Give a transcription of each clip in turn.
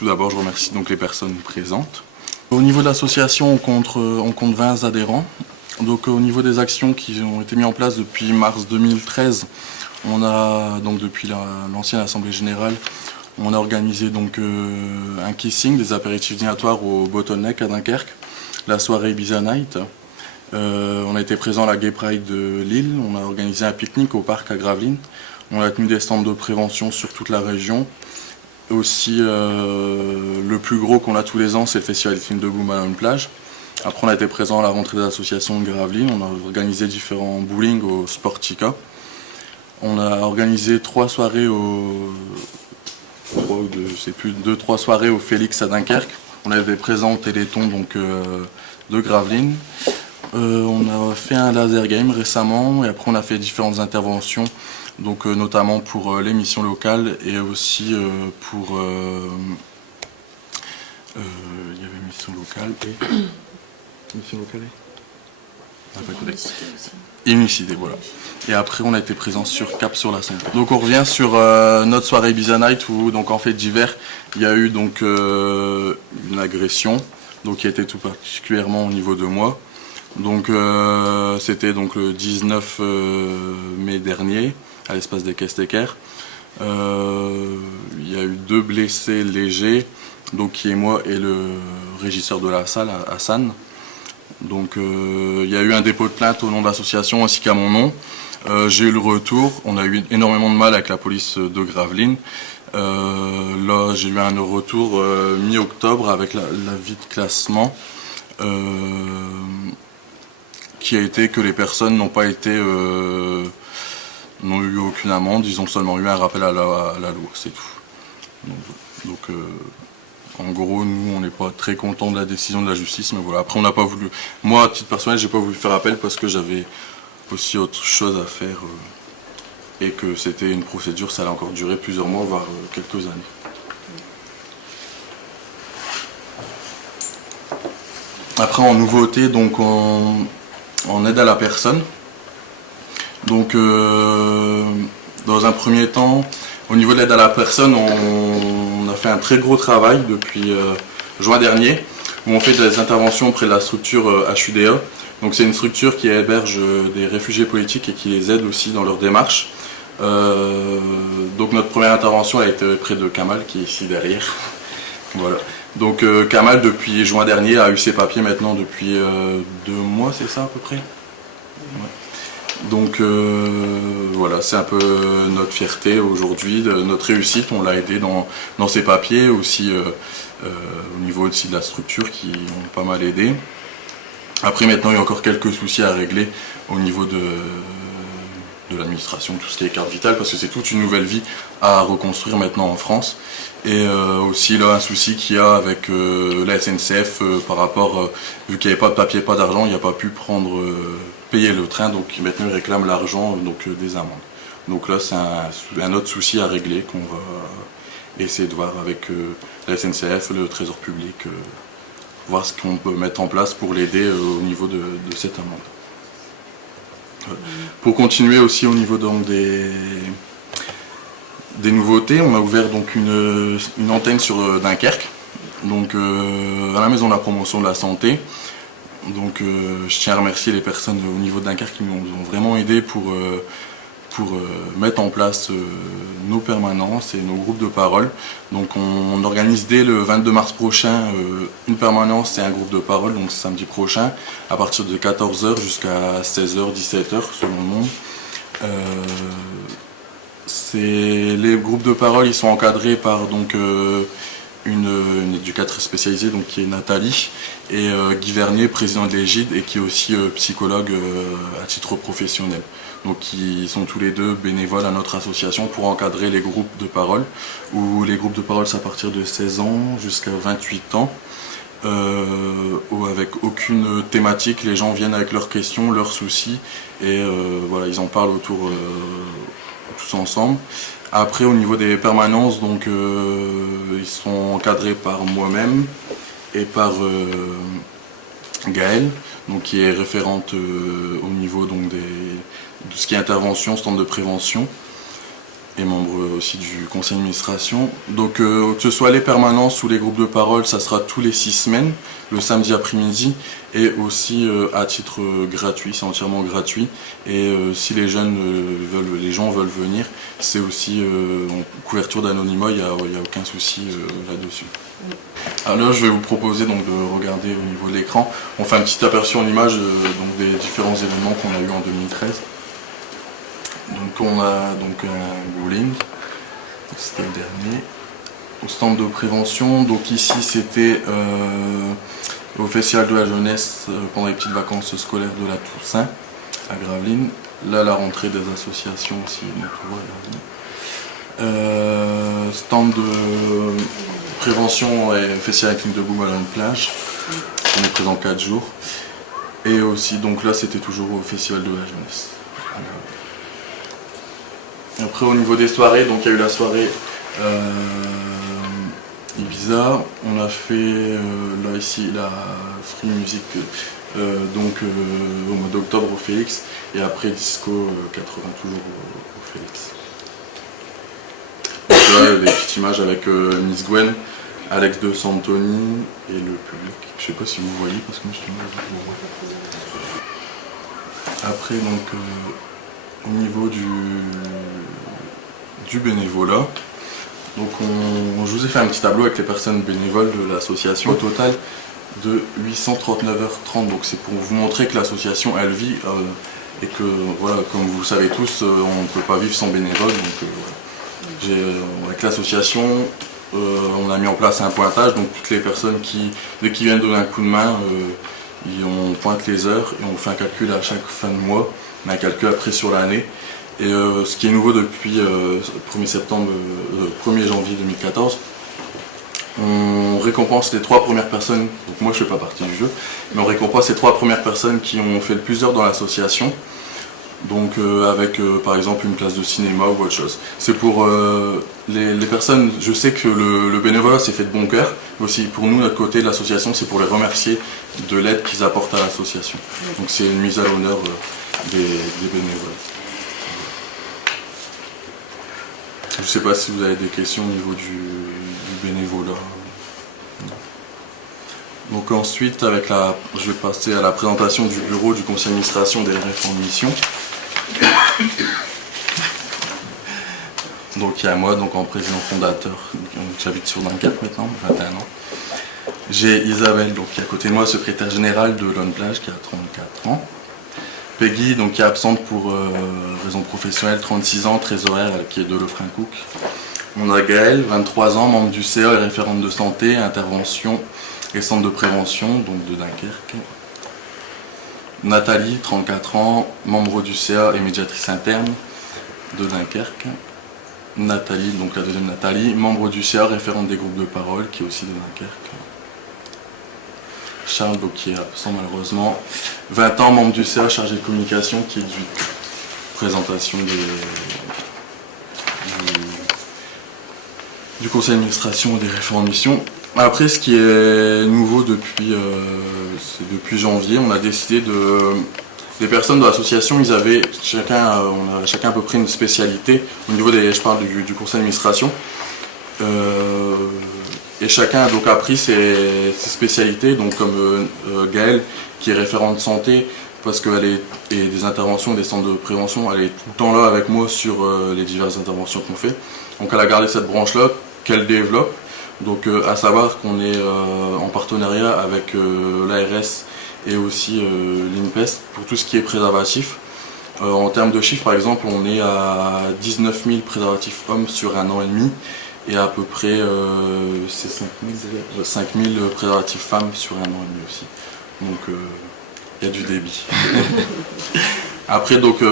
Tout d'abord, je remercie donc les personnes présentes. Au niveau de l'association, on compte 20 adhérents. Donc au niveau des actions qui ont été mises en place depuis mars 2013, on a donc depuis l'ancienne Assemblée Générale, on a organisé donc un kissing, des apéritifs dînatoires au Bottleneck à Dunkerque, la soirée Ibiza Night. On a été présent à la Gay Pride de Lille, on a organisé un pique-nique au parc à Gravelines, on a tenu des stands de prévention sur toute la région. Aussi, le plus gros qu'on a tous les ans, c'est le festival des films de Boom à une plage. Après, on a été présent à la rentrée des associations de Gravelines, on a organisé différents bowling au Sportica. On a organisé 3 soirées deux, trois soirées au Félix à Dunkerque. On avait présent au Téléthon donc, de Gravelines. On a fait un laser game récemment et après on a fait différentes interventions, donc notamment pour l'émission locale et aussi pour il y avait émission locale et émission locale et Unicité, voilà. Et après on a été présent sur Cap sur la Santé. Donc on revient sur notre soirée Ibiza Night où donc en fait d'hiver il y a eu donc une agression donc qui était tout particulièrement au niveau de moi. Donc c'était donc le 19 mai dernier à l'espace des Caisses-Tecker. Il y a eu 2 blessés légers, donc qui est moi et le régisseur de la salle, Hassan. Donc il y a eu un dépôt de plainte au nom de l'association ainsi qu'à mon nom. J'ai eu le retour, on a eu énormément de mal avec la police de Gravelines. Là j'ai eu un retour mi-octobre avec l'avis de classement. Qui a été que les personnes n'ont eu aucune amende, ils ont seulement eu un rappel à la loi, c'est tout. Donc en gros, nous, on n'est pas très contents de la décision de la justice, mais voilà. Après, on n'a pas voulu. Moi, à titre personnel, j'ai pas voulu faire appel parce que j'avais aussi autre chose à faire et que c'était une procédure, ça allait encore durer plusieurs mois, voire quelques années. Après, en nouveauté, donc en aide à la personne. Donc dans un premier temps, au niveau de l'aide à la personne, on a fait un très gros travail depuis juin dernier, où on fait des interventions auprès de la structure HUDA. Donc c'est une structure qui héberge des réfugiés politiques et qui les aide aussi dans leur démarche. Donc notre première intervention a été auprès de Kamal, qui est ici derrière. Voilà. Donc Kamal, depuis juin dernier, a eu ses papiers maintenant depuis 2 mois, c'est ça à peu près? Ouais. Donc voilà, c'est un peu notre fierté aujourd'hui, notre réussite. On l'a aidé dans ses papiers, aussi au niveau aussi de la structure qui ont pas mal aidé. Après maintenant, il y a encore quelques soucis à régler au niveau de l'administration, tout ce qui est carte vitale, parce que c'est toute une nouvelle vie à reconstruire maintenant en France. Et aussi là un souci qu'il y a avec la SNCF par rapport, vu qu'il n'y avait pas de papier, pas d'argent, il n'a pas pu payer le train, donc maintenant il réclame l'argent, donc des amendes. Donc là c'est un autre souci à régler qu'on va essayer de voir avec la SNCF, le Trésor public, voir ce qu'on peut mettre en place pour l'aider au niveau de cette amende. Pour continuer aussi au niveau donc, des nouveautés, on a ouvert donc une antenne sur Dunkerque, donc à la maison de la promotion de la santé. Donc je tiens à remercier les personnes au niveau de Dunkerque qui nous ont vraiment aidés pour mettre en place nos permanences et nos groupes de parole. Donc on organise dès le 22 mars prochain une permanence et un groupe de parole, donc samedi prochain, à partir de 14 h jusqu'à 16 h, 17 h selon le monde. Les groupes de parole ils sont encadrés par donc, une éducatrice spécialisée donc, qui est Nathalie et Guy Vernier, président de l'Égide et qui est aussi psychologue à titre professionnel. Donc ils sont tous les deux bénévoles à notre association pour encadrer les groupes de parole, où les groupes de parole c'est à partir de 16 ans jusqu'à 28 ans, avec aucune thématique, les gens viennent avec leurs questions, leurs soucis, et voilà, ils en parlent autour tous ensemble. Après au niveau des permanences, donc ils sont encadrés par moi-même et par Gaëlle, donc qui est référente au niveau donc, de ce qui est intervention, stand de prévention, et membre aussi du conseil d'administration. Donc que ce soit les permanences ou les groupes de parole, ça sera tous les 6 semaines, le samedi après-midi, et aussi à titre gratuit, c'est entièrement gratuit. Et si les gens veulent venir, c'est aussi en couverture d'anonymat, il n'y a aucun souci là-dessus. Alors je vais vous proposer donc de regarder au niveau de l'écran. On fait un petit aperçu en image donc des différents événements qu'on a eu en 2013. Donc on a donc un bowling, c'était le dernier. Au stand de prévention, donc ici c'était au Festival de la Jeunesse pendant les petites vacances scolaires de la Toussaint à Gravelines. Là la rentrée des associations aussi, donc voilà. Stand de prévention et Festival avec de boum à la plage, on est présent 4 jours. Et aussi donc là c'était toujours au Festival de la Jeunesse. Après au niveau des soirées, donc il y a eu la soirée Ibiza, on a fait là ici la free music donc au mois d'octobre au Félix, et après disco 80 toujours au Félix. Donc là des petites images avec Miss Gwen, Alex de Santoni et le public. Je sais pas si vous voyez parce que moi je suis mal à vous voir. Après donc au niveau du bénévolat, donc je vous ai fait un petit tableau avec les personnes bénévoles de l'association, au total de 839h30, donc c'est pour vous montrer que l'association elle vit et que voilà, comme vous le savez tous, on ne peut pas vivre sans bénévoles. Donc voilà. Avec l'association on a mis en place un pointage, donc toutes les personnes dès qu'ils viennent donner un coup de main, on pointe les heures et on fait un calcul à chaque fin de mois, mais un calcul après sur l'année. Et ce qui est nouveau depuis 1er janvier 2014, on récompense les 3 premières personnes, donc moi je ne fais pas partie du jeu, mais on récompense les 3 premières personnes qui ont fait le plus d'heures dans l'association, donc avec par exemple une place de cinéma ou autre chose. C'est pour les personnes, je sais que le bénévolat c'est fait de bon cœur, mais aussi pour nous, notre côté de l'association, c'est pour les remercier de l'aide qu'ils apportent à l'association. Donc c'est une mise à l'honneur des bénévoles. Je ne sais pas si vous avez des questions au niveau du bénévolat. Donc ensuite, je vais passer à la présentation du bureau du conseil d'administration des RF en mission. Donc il y a moi, donc en président fondateur, j'habite sur Dunkerque maintenant, 21 ans. J'ai Isabelle, donc qui est à côté de moi, secrétaire générale de Lone Plage, qui a 34 ans. Peggy, donc, qui est absente pour raison professionnelle, 36 ans, trésorière, qui est de Lefrancouc. On a Gaëlle, 23 ans, membre du CA et référente de santé, intervention et centre de prévention, donc de Dunkerque. Nathalie, 34 ans, membre du CA et médiatrice interne de Dunkerque. Nathalie, donc la deuxième Nathalie, membre du CA, référente des groupes de parole, qui est aussi de Dunkerque. Charles, donc, qui est absent malheureusement, 20 ans, membre du CA, chargé de communication, qui est du présentation du conseil d'administration et des référents de mission. Après, ce qui est nouveau depuis janvier, on a décidé les personnes de l'association, on a chacun à peu près une spécialité au niveau je parle du conseil d'administration. Et chacun a donc appris ses spécialités, donc comme Gaëlle qui est référente de santé parce qu'elle et des interventions, des centres de prévention, elle est tout le temps là avec moi sur les diverses interventions qu'on fait. Donc elle a gardé cette branche-là qu'elle développe. Donc à savoir qu'on est en partenariat avec l'ARS et aussi l'INPES pour tout ce qui est préservatif. En termes de chiffres, par exemple, on est à 19 000 préservatifs hommes sur 1 an et demi. Et à peu près 5 000 préservatifs femmes sur 1 an et demi aussi. Donc il y a du débit. Après donc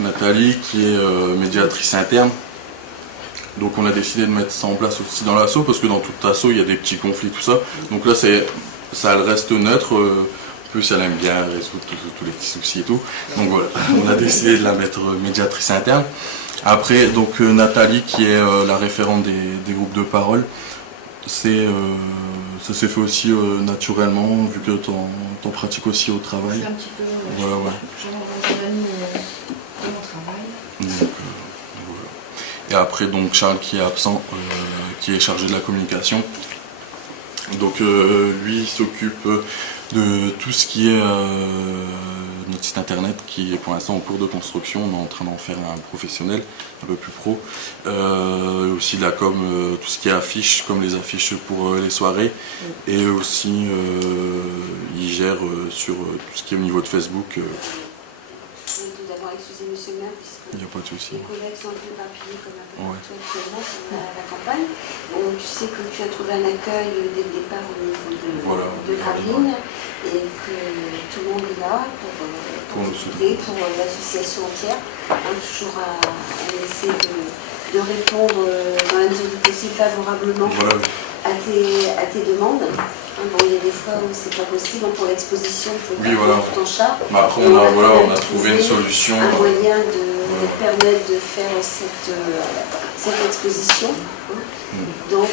Nathalie qui est médiatrice interne. Donc on a décidé de mettre ça en place aussi dans l'asso parce que dans tout asso il y a des petits conflits, tout ça. Donc là ça elle reste neutre. En plus elle aime bien résoudre tous les petits soucis et tout. Donc voilà, on a décidé de la mettre médiatrice interne. Après, donc Nathalie, qui est la référente des groupes de parole, ça s'est fait aussi naturellement, vu que t'en pratiques aussi au travail. C'est un petit peu, voilà, ouais. j'en ai dans mon travail. Donc, Et après donc Charles qui est absent, qui est chargé de la communication. Donc lui s'occupe de tout ce qui est notre site internet qui est pour l'instant en cours de construction. On est en train d'en faire un professionnel, un peu plus pro. Aussi de la com, tout ce qui est affiches, comme les affiches pour les soirées. Et aussi il gère sur tout ce qui est au niveau de Facebook. Tout d'abord, excusez monsieur le maire, puisque Il n'y a pas de souci. les collègues sont un peu éparpillés comme un peu Ouais. partout actuellement sur la campagne. Bon, tu sais que tu as trouvé un accueil dès le départ au niveau Voilà. de Gravelines et que tout le monde est là pour nous aider, pour l'association entière. Toujours à essayer de répondre dans la mesure du possible favorablement Voilà. à tes demandes. Bon, il y a des fois où c'est pas possible, pour l'exposition, il faut Oui, voilà. tout en charge. Mais après on a trouvé une solution. Un moyen de permettre de faire cette exposition. Donc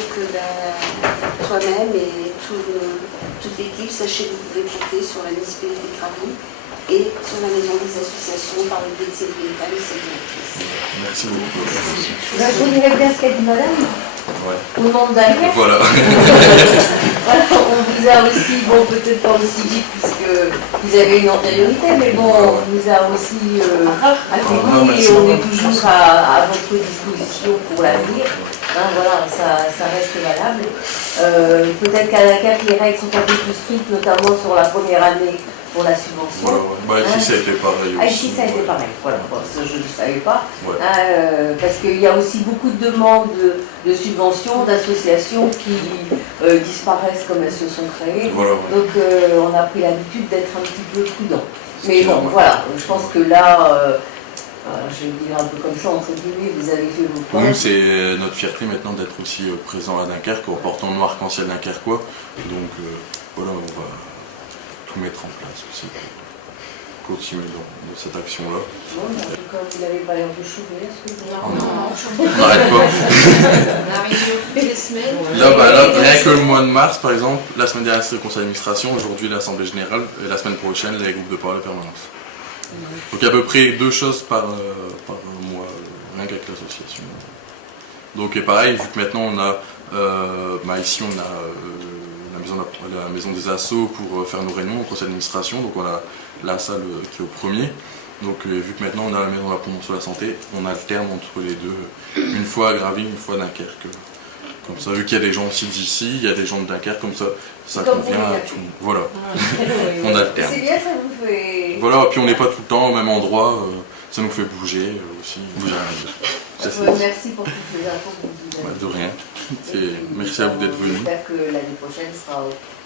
toi-même et toute l'équipe, sachez que vous pouvez compter sur la municipalité de Gravelines et sur la maison des associations par le biais de cette et cette directrice. Merci beaucoup. Je dirais bien ce qu'a dit madame. Ouais. Au nom d'Anne. Voilà. Voilà, on vous a aussi, bon peut-être pas aussi vite puisque vous avez une antériorité, mais bon, on vous a aussi accueilli et on est toujours à votre disposition pour l'avenir. Voilà, ça reste valable. Peut-être qu'à Dunkerque, les règles sont un peu plus strictes, notamment sur la première année pour la subvention. Voilà, ici ça a été pareil aussi. Ici ça a été pareil, voilà, ça, je ne savais pas. Ouais. Parce qu'il y a aussi beaucoup de demandes de subventions, d'associations qui disparaissent comme elles se sont créées. Voilà, ouais. Donc on a pris l'habitude d'être un petit peu prudent. Mais clair, bon, ouais. voilà, je pense que là, je vais dire un peu comme ça, entre guillemets, vous avez fait vos Pour nous, points. c'est notre fierté maintenant d'être aussi présent à Dunkerque, en portant le arc-en-ciel dunkerquois. Donc voilà, on va tout mettre en place aussi pour continuer dans cette action-là. Bon, en tout cas, vous n'avez pas l'air de chauffer, est-ce que vous On n'arrête pas. On arrive toutes les semaines. Là, rien que le mois de mars, par exemple, la semaine dernière c'était le conseil d'administration, aujourd'hui l'assemblée générale, et la semaine prochaine les groupes de parole et permanence. Donc à peu près 2 choses par mois, rien qu'avec l'association. Donc et pareil, vu que maintenant on a, ici on a la maison des assos pour faire nos réunions au conseil d'administration, donc on a la salle qui est au premier. Donc vu que maintenant on a la maison de la promotion de la santé, on alterne entre les deux, une fois à Gravelines, une fois à Dunkerque. Comme ça, vu qu'il y a des gens aussi d'ici, il y a des gens de Dunkerque, comme ça Comme convient vous, à tout le monde. Voilà, on alterne. C'est bien, ça vous fait... Voilà, puis on n'est pas tout le temps au même endroit, ça nous fait bouger aussi. Bouger Merci pour toutes les infos que vous avez. De rien. Merci à vous d'être venus. J'espère que l'année prochaine sera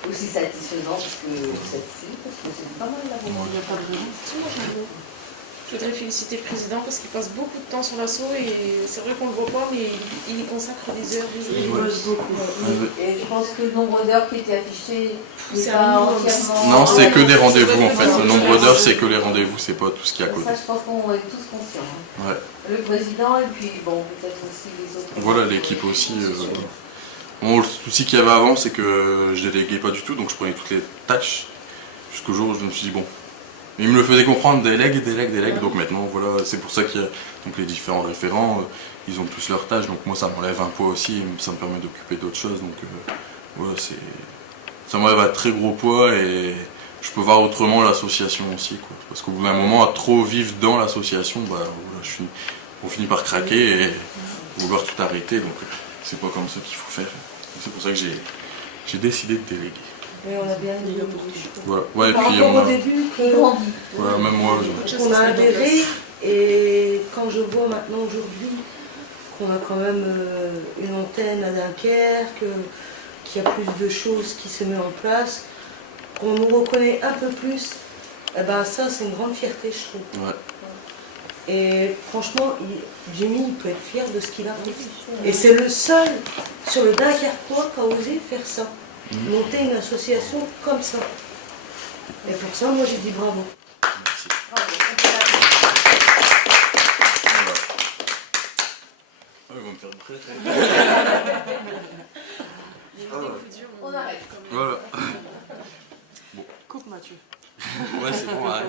aussi satisfaisante que celle-ci, parce que c'est pas mal là. Il n'y a pas de Je voudrais féliciter le président parce qu'il passe beaucoup de temps sur l'assaut et c'est vrai qu'on ne le voit pas, mais il y consacre des heures, des Il heures. bosse beaucoup. Et je pense que le nombre d'heures qui était affiché n'est C'est pas un minimum. entièrement... Non, c'est que des rendez-vous en c'est fait. vraiment Le nombre d'heures, c'est que les rendez-vous, c'est pas tout ce qu'il y a à côté. Ça, je pense qu'on est tous conscients. Ouais. Le président et puis, bon, peut-être aussi les autres. Voilà, l'équipe aussi. Bon, le souci qu'il y avait avant, c'est que je déléguais pas du tout, donc je prenais toutes les tâches. Jusqu'au jour où je me suis dit, bon. Mais il me le faisait comprendre, délègue. Donc maintenant, voilà, c'est pour ça qu'il y a donc, les différents référents, ils ont tous leurs tâches. Donc moi, ça m'enlève un poids aussi, ça me permet d'occuper d'autres choses. Donc voilà, ça m'enlève un très gros poids et je peux voir autrement l'association aussi, quoi. Parce qu'au bout d'un moment, à trop vivre dans l'association, bah, voilà, on finit par craquer et vouloir tout arrêter. Donc c'est pas comme ça qu'il faut faire. C'est pour ça que j'ai décidé de déléguer. Mais on a bien dit. Voilà. Ouais, et Par puis rapport au début voilà, même moi. qu'on a adhéré, et quand je vois maintenant aujourd'hui qu'on a quand même une antenne à Dunkerque, qu'il y a plus de choses qui se mettent en place, qu'on nous reconnaît un peu plus, eh ben ça c'est une grande fierté je trouve. Ouais. Et franchement, Jimmy il peut être fier de ce qu'il a fait. Et c'est le seul sur le Dunkerquois qui a osé faire ça. Monter une association comme ça. Et pour ça, moi j'ai dit bravo. Merci. Ils vont me faire très. On arrête. Voilà. Coupe Mathieu. Ouais, c'est bon, arrête.